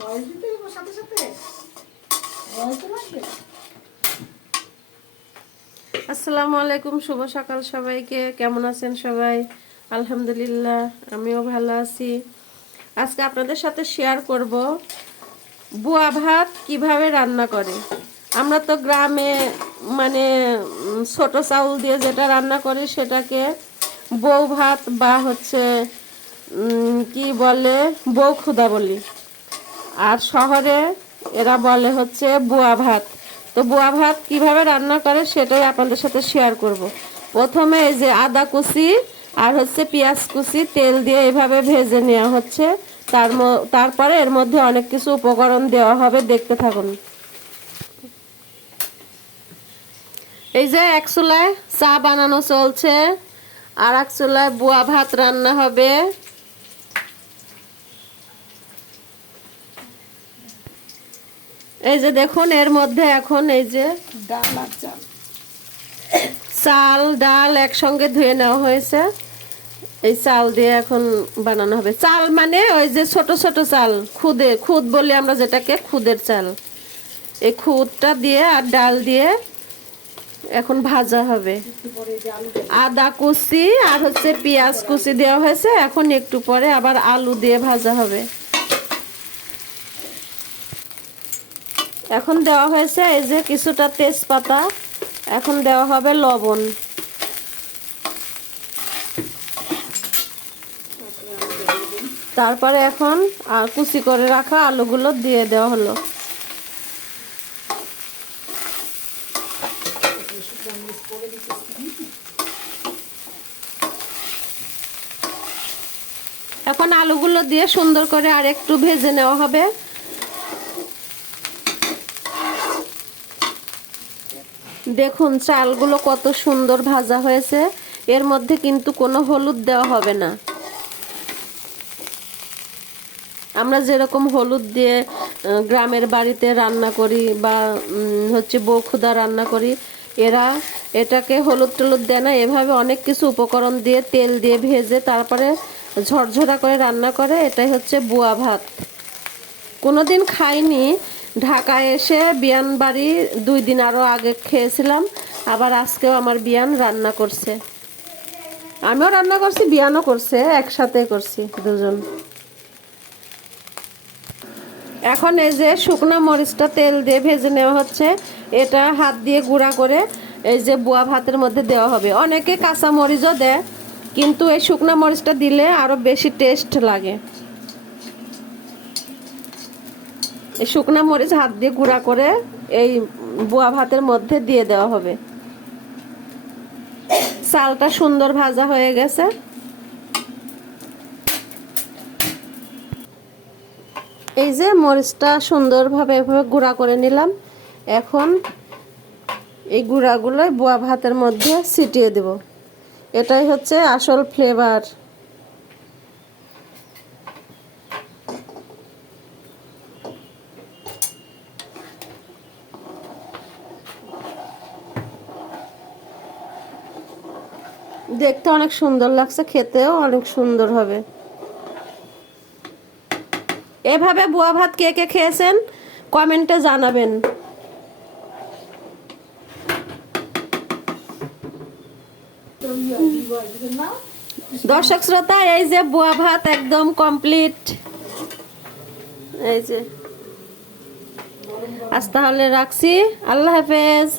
বয়স দিতে সাথে সাথে বয়স লাগবে। আসসালামু আলাইকুম, শুভ সকাল সবাইকে। কেমন আছেন সবাই? আলহামদুলিল্লাহ, আমিও ভালো আছি। আজকে আপনাদের সাথে শেয়ার করব বুয়া ভাত কিভাবে রান্না করে। আমরা তো গ্রামে মানে ছোট চাউল দিয়ে যেটা রান্না করি সেটাকে বউ ভাত বা হচ্ছে কি বলে বউ খুদা বলি, আর শহরে এরা বলে হচ্ছে বুয়া ভাত। তো বুয়া ভাত কিভাবে রান্না করে সেটাই আপনাদের সাথে শেয়ার করব। প্রথমে এই যে আদা কুচি আর হচ্ছে পেঁয়াজ কুচি তেল দিয়ে এভাবে ভেজে নেওয়া হচ্ছে। তারপরে এর মধ্যে অনেক কিছু উপকরণ দেওয়া হবে, দেখতে থাকুন। এই যে এক চুলায় চা বানানো চলছে, আর এক চুলায় বুয়া ভাত রান্না হবে। এই যে দেখুন, এর মধ্যে এখন এই যে ডাল আর চাল, চাল ডাল একসঙ্গে ধুয়ে নেওয়া হয়েছে। এই চাল দিয়ে এখন বানানো হবে। চাল মানে ওই যে ছোট ছোট চাল, খুদ বলি আমরা যেটাকে, খুদের চাল। এই খুদটা দিয়ে আর ডাল দিয়ে এখন ভাজা হবে। আদা কুচি আর হচ্ছে পেঁয়াজ কুচি দেওয়া হয়েছে, এখন একটু পরে আবার আলু দিয়ে ভাজা হবে। এখন দেওয়া হয়েছে এই যে কিছুটা তেজপাতা, এখন দেওয়া হবে লবণ। তারপরে এখন কুচি করে রাখা আলুগুলো দিয়ে দেওয়া হলো। এখন আলুগুলো দিয়ে সুন্দর করে আর একটু ভেজে নেওয়া হবে। দেখুন চালগুলো কত সুন্দর ভাজা হয়েছে। এর মধ্যে কিন্তু কোনো হলুদ দেওয়া হবে না। আমরা যেরকম হলুদ দিয়ে গ্রামের বাড়িতে রান্না করি বা হচ্ছে বউ খুদা রান্না করি, এটাকে হলুদ টলুদ দেয় না। এভাবে অনেক কিছু উপকরণ দিয়ে তেল দিয়ে ভেজে তারপরে ঝরঝরা করে রান্না করে। এটাই হচ্ছে বুয়া ভাত। কোনোদিন খাইনি, ঢাকায় এসে বিয়ান বাড়ি 2 দিন আরও আগে খেয়েছিলাম। আবার আজকেও আমার বিয়ান রান্না করছে, আমিও রান্না করছি, বিয়ানও করছে, একসাথে করছি দুজন। এখন এই যে শুকনো মরিচটা তেল দিয়ে ভেজে নেওয়া হচ্ছে। এটা হাত দিয়ে গুঁড়া করে এই যে বুয়া ভাতের মধ্যে দেওয়া হবে। অনেকে কাঁচা মরিচও দেয়, কিন্তু এই শুকনো মরিচটা দিলে আরো বেশি টেস্ট লাগে। এই শুকনো মরিচ হাত দিয়ে গুঁড়া করে এই বুয়া ভাতের মধ্যে দিয়ে দেওয়া হবে। চালটা সুন্দর ভাজা হয়ে গেছে। এই যে মরিচটা সুন্দরভাবে এভাবে গুঁড়া করে নিলাম। এখন এই গুঁড়াগুলো বুয়া ভাতের মধ্যে ছিটিয়ে দেব। এটাই হচ্ছে আসল ফ্লেভার। দেখতে অনেক সুন্দর লাগছে, খেতেও অনেক সুন্দর হবে। এভাবে বুয়া ভাত কে কে খেয়েছেন কমেন্টে জানাবেন। দর্শক শ্রোতা, এই যে বুয়া ভাত একদম কমপ্লিট। এই যে আজ তাহলে রাখছি, আল্লাহ হাফেজ।